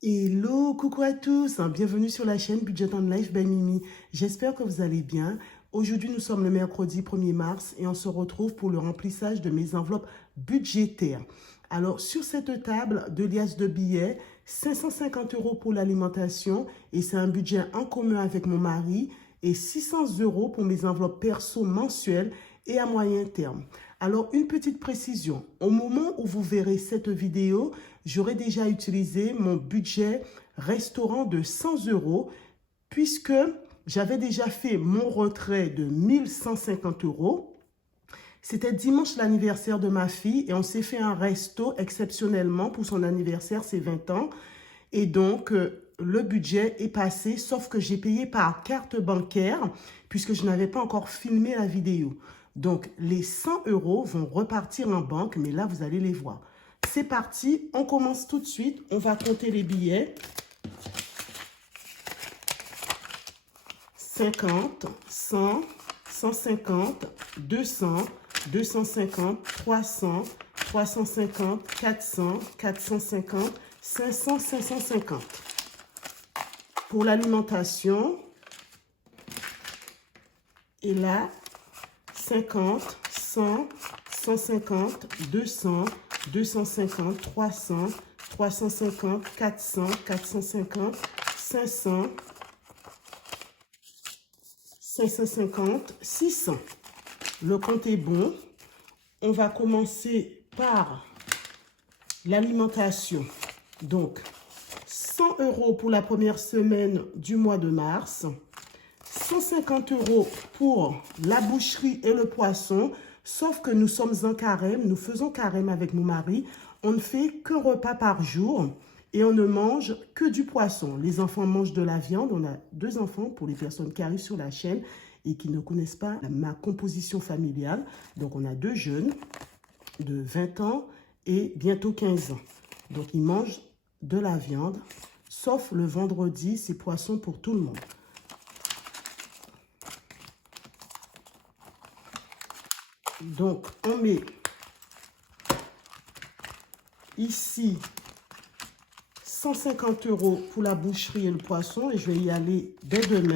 Hello, coucou à tous, bienvenue sur la chaîne Budget and Life by Mimi. J'espère que vous allez bien. Aujourd'hui, nous sommes le mercredi 1er mars et on se retrouve pour le remplissage de mes enveloppes budgétaires. Alors, sur cette table de liasses de billets, 550 € pour l'alimentation et c'est un budget en commun avec mon mari et 600 € pour mes enveloppes perso mensuelles et à moyen terme. Alors, une petite précision. Au moment où vous verrez cette vidéo, j'aurai déjà utilisé mon budget restaurant de 100 € puisque j'avais déjà fait mon retrait de 1150 €. C'était dimanche l'anniversaire de ma fille et on s'est fait un resto exceptionnellement pour son anniversaire, ses 20 ans. Et donc, le budget est passé, sauf que j'ai payé par carte bancaire puisque je n'avais pas encore filmé la vidéo. Donc, les 100 € vont repartir en banque, mais là, vous allez les voir. C'est parti, on commence tout de suite. On va compter les billets. 50, 100, 150, 200, 250, 300, 350, 400, 450, 500, 550. Pour l'alimentation, et là, 50, 100, 150, 200, 250, 300, 350, 400, 450, 500, 550, 600. Le compte est bon. On va commencer par l'alimentation. Donc, 100 € pour la première semaine du mois de mars. 150 € pour la boucherie et le poisson, sauf que nous sommes en carême, nous faisons carême avec mon mari. On ne fait qu'un repas par jour et on ne mange que du poisson. Les enfants mangent de la viande. On a 2 enfants pour les personnes qui arrivent sur la chaîne et qui ne connaissent pas ma composition familiale. Donc, on a 2 jeunes de 20 ans et bientôt 15 ans. Donc, ils mangent de la viande, sauf le vendredi, c'est poisson pour tout le monde. Donc, on met ici 150 € pour la boucherie et le poisson et je vais y aller dès demain.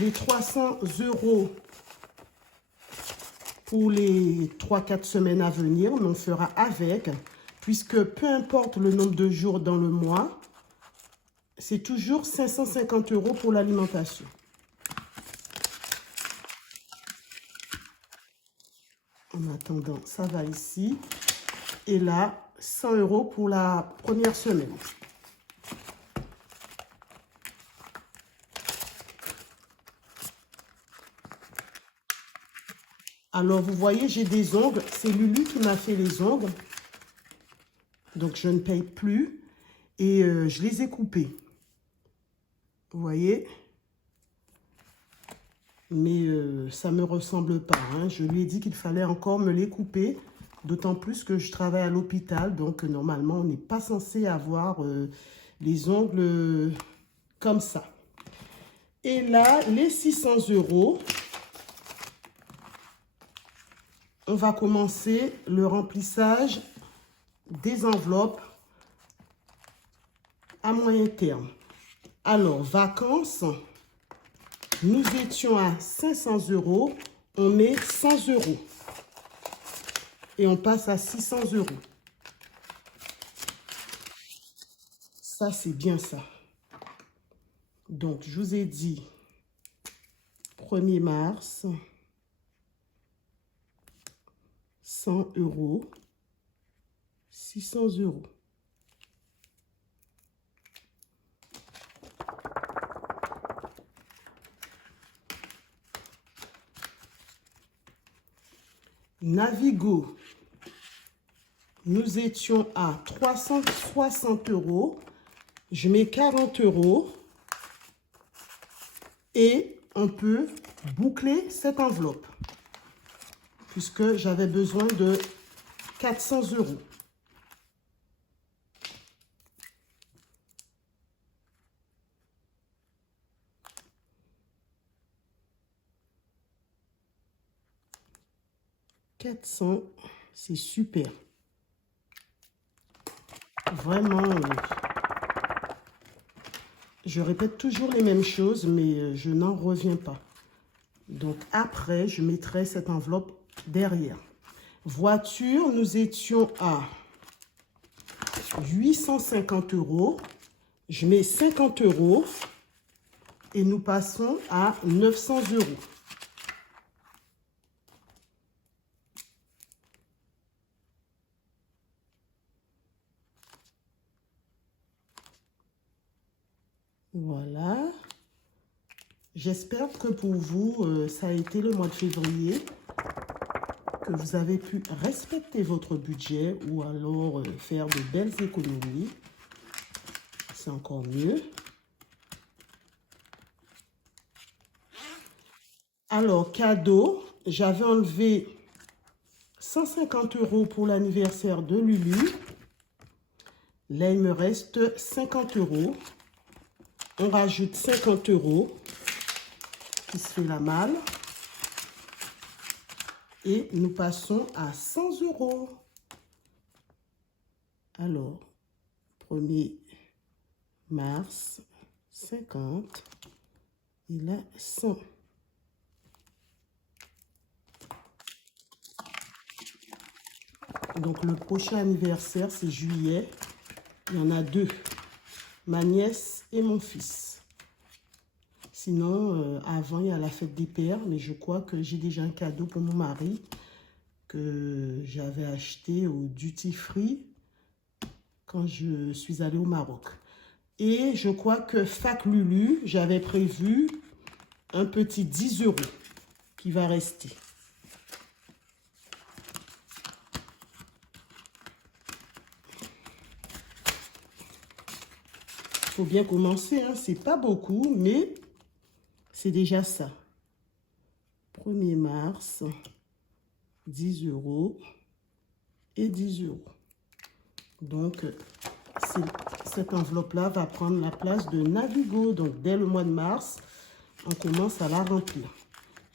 Les 300 € pour les 3-4 semaines à venir, on en fera avec, puisque peu importe le nombre de jours dans le mois, c'est toujours 550 € pour l'alimentation. En attendant, ça va ici. Et là, 100 € pour la première semaine. Alors, vous voyez, j'ai des ongles. C'est Lulu qui m'a fait les ongles. Donc, je ne paye plus. Et je les ai coupés. Vous voyez? Mais ça ne me ressemble pas. Hein. Je lui ai dit qu'il fallait encore me les couper. D'autant plus que je travaille à l'hôpital. Donc, normalement, on n'est pas censé avoir les ongles comme ça. Et là, les 600 €. On va commencer le remplissage des enveloppes à moyen terme. Alors, vacances, nous étions à 500 €, on met 100 € et on passe à 600 €. Ça, c'est bien ça. Donc, je vous ai dit 1er mars, 100 €, 600 €. Navigo, nous étions à 360 €. Je mets 40 € et on peut boucler cette enveloppe puisque j'avais besoin de 400 €. 400, c'est super. Vraiment, je répète toujours les mêmes choses, mais je n'en reviens pas. Donc après, je mettrai cette enveloppe derrière. Voiture, nous étions à 850 €. Je mets 50 € et nous passons à 900 €. Voilà. J'espère que pour vous, ça a été le mois de février, que vous avez pu respecter votre budget ou alors faire de belles économies. C'est encore mieux. Alors, cadeau, j'avais enlevé 150 € pour l'anniversaire de Lulu. Là, il me reste 50 €. On rajoute 50 € qui se fait la malle. Et nous passons à 100 €. Alors, 1er mars, 50. Et là, 100. Donc, le prochain anniversaire, c'est juillet. Il y en a 2. Ma nièce et mon fils. Sinon, avant, il y a la fête des pères. Mais je crois que j'ai déjà un cadeau pour mon mari que j'avais acheté au Duty Free quand je suis allée au Maroc. Et je crois que Fac Lulu, j'avais prévu un petit 10 € qui va rester. Il faut bien commencer, hein. C'est pas beaucoup, mais c'est déjà ça. 1er mars, 10 € et 10 €. Donc, cette enveloppe-là va prendre la place de Navigo. Donc, dès le mois de mars, on commence à la remplir.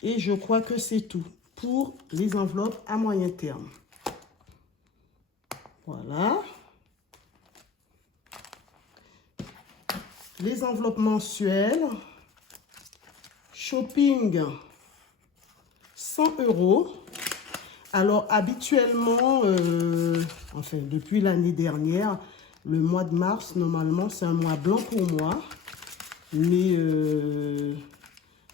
Et je crois que c'est tout pour les enveloppes à moyen terme. Voilà. Les enveloppes mensuelles. Shopping, 100 €. Alors, habituellement, enfin, depuis l'année dernière, le mois de mars, normalement, c'est un mois blanc pour moi. Mais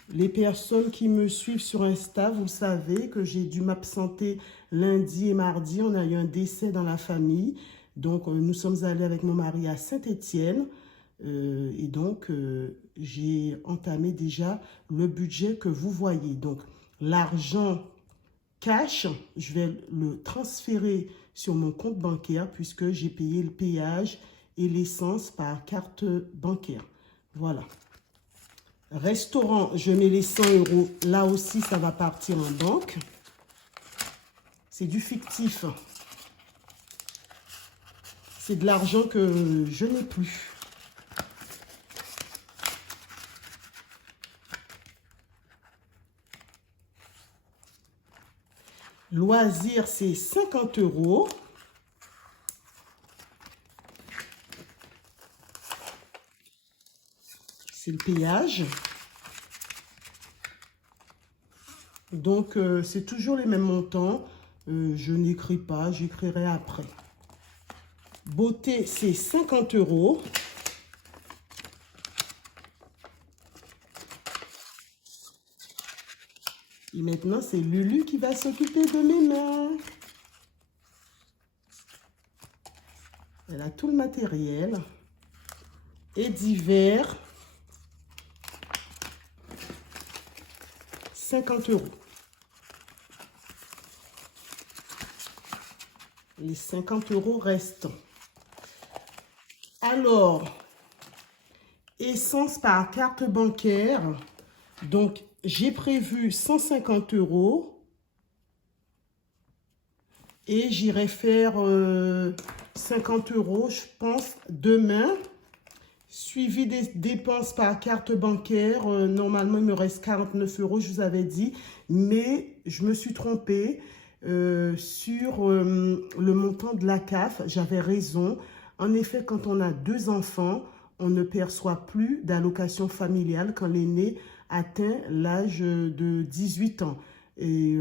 les personnes qui me suivent sur Insta, vous savez que j'ai dû m'absenter lundi et mardi. On a eu un décès dans la famille. Donc, nous sommes allés avec mon mari à Saint-Étienne. Et donc, j'ai entamé déjà le budget que vous voyez. Donc, l'argent cash, je vais le transférer sur mon compte bancaire puisque j'ai payé le péage et l'essence par carte bancaire. Voilà. Restaurant, je mets les 100 €. Là aussi, ça va partir en banque. C'est du fictif. C'est de l'argent que je n'ai plus. Loisirs, c'est 50 €. C'est le péage. Donc, c'est toujours les mêmes montants. Je n'écris pas, j'écrirai après. Beauté, c'est 50 €. Et maintenant, c'est Lulu qui va s'occuper de mes mains. Elle a tout le matériel. Et divers, 50 €. Les 50 € restent. Alors, essence par carte bancaire. Donc, j'ai prévu 150 € et j'irai faire 50 €, je pense, demain. Suivi des dépenses par carte bancaire. Normalement, il me reste 49 €, je vous avais dit. Mais je me suis trompée. sur le montant de la CAF. J'avais raison. En effet, quand on a 2 enfants, on ne perçoit plus d'allocation familiale quand l'aîné atteint l'âge de 18 ans. Et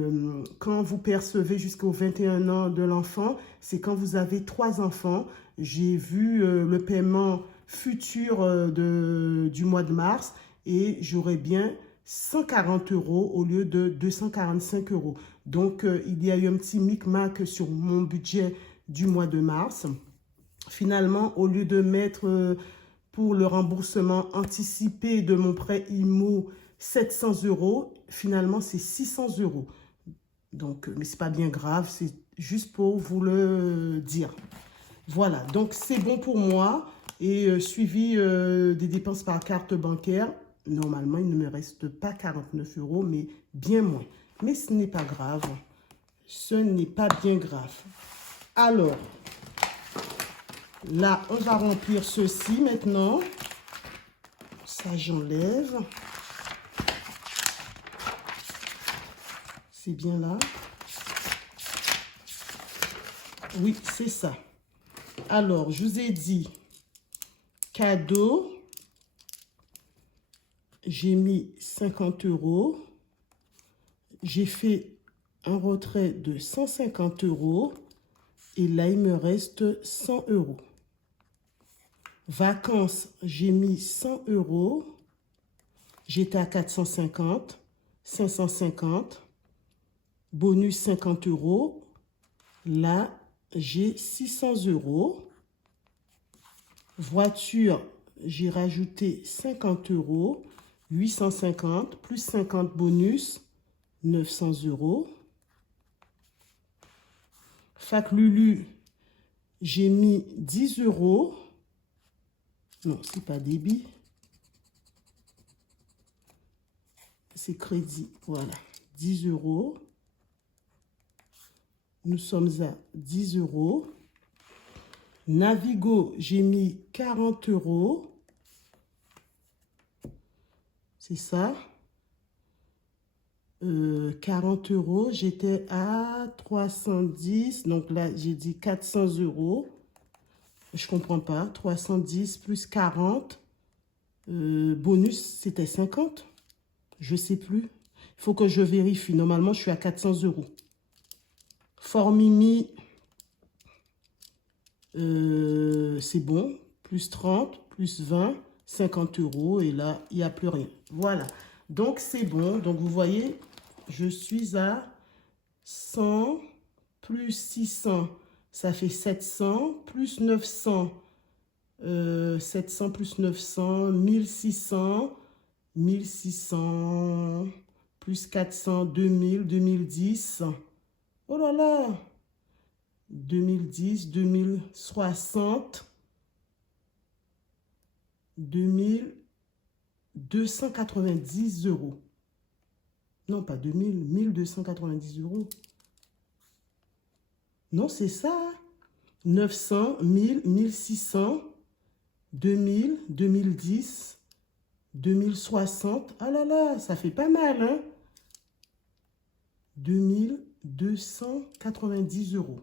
quand vous percevez jusqu'aux 21 ans de l'enfant, c'est quand vous avez 3 enfants. J'ai vu le paiement futur du mois de mars et j'aurai bien 140 € au lieu de 245 €. Donc, il y a eu un petit micmac sur mon budget du mois de mars. Finalement, au lieu de mettre pour le remboursement anticipé de mon prêt IMO 700 €, finalement, c'est 600 €. Donc, mais ce n'est pas bien grave, c'est juste pour vous le dire. Voilà, donc c'est bon pour moi. Et suivi des dépenses par carte bancaire, normalement, il ne me reste pas 49 €, mais bien moins. Mais ce n'est pas grave. Ce n'est pas bien grave. Alors, là, on va remplir ceci maintenant. Ça, j'enlève. C'est bien là. Oui, c'est ça. Alors, je vous ai dit cadeau. J'ai mis 50 €. J'ai fait un retrait de 150 €. Et là, il me reste 100 €. Vacances, j'ai mis 100 €. J'étais à 450, 550. Bonus 50 €. Là, j'ai 600 €. Voiture, j'ai rajouté 50 €. 850 plus 50 bonus, 900 €. Fac Lulu, j'ai mis 10 €. Non, c'est pas débit. C'est crédit. Voilà, 10 €. Nous sommes à 10 €. Navigo, j'ai mis 40 €. C'est ça. 40 €. J'étais à 310. Donc là, j'ai dit 400 €. Je ne comprends pas. 310 plus 40. Bonus, c'était 50. Je ne sais plus. Il faut que je vérifie. Normalement, je suis à 400 €. Formimi, c'est bon. Plus 30, plus 20, 50 €. Et là, il n'y a plus rien. Voilà. Donc, c'est bon. Donc, vous voyez, je suis à 100 plus 600. Ça fait 700 plus 900. 700 plus 900, 1600. 1600 plus 400, 2000, 2010. Oh là là! 2010, 2060, 2290 €. Non, pas 2000, 1290 €. Non, c'est ça. 900, 1000, 1600, 2000, 2010, 2060. Ah là là, ça fait pas mal, hein? 2290 €.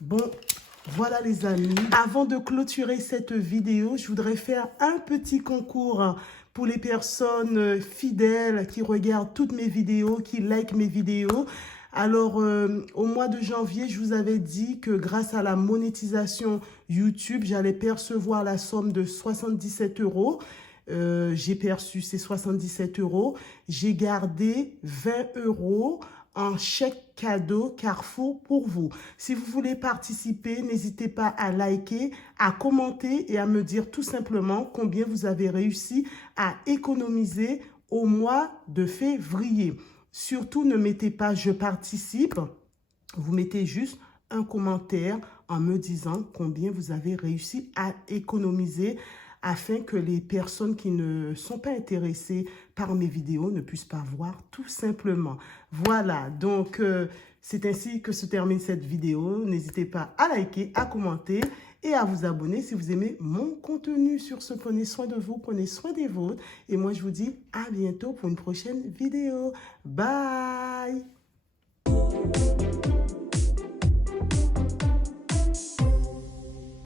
Bon, voilà les amis. Avant de clôturer cette vidéo, je voudrais faire un petit concours pour les personnes fidèles qui regardent toutes mes vidéos, qui likent mes vidéos. Alors, au mois de janvier, je vous avais dit que grâce à la monétisation YouTube, j'allais percevoir la somme de 77 €. J'ai perçu ces 77 €. J'ai gardé 20 € en chèque cadeau Carrefour pour vous. Si vous voulez participer, n'hésitez pas à liker, à commenter et à me dire tout simplement combien vous avez réussi à économiser au mois de février. Surtout, ne mettez pas « je participe ». Vous mettez juste un commentaire en me disant combien vous avez réussi à économiser afin que les personnes qui ne sont pas intéressées par mes vidéos ne puissent pas voir tout simplement. Voilà, donc c'est ainsi que se termine cette vidéo. N'hésitez pas à liker, à commenter et à vous abonner si vous aimez mon contenu. Sur ce, prenez soin de vous, prenez soin des vôtres. Et moi, je vous dis à bientôt pour une prochaine vidéo. Bye!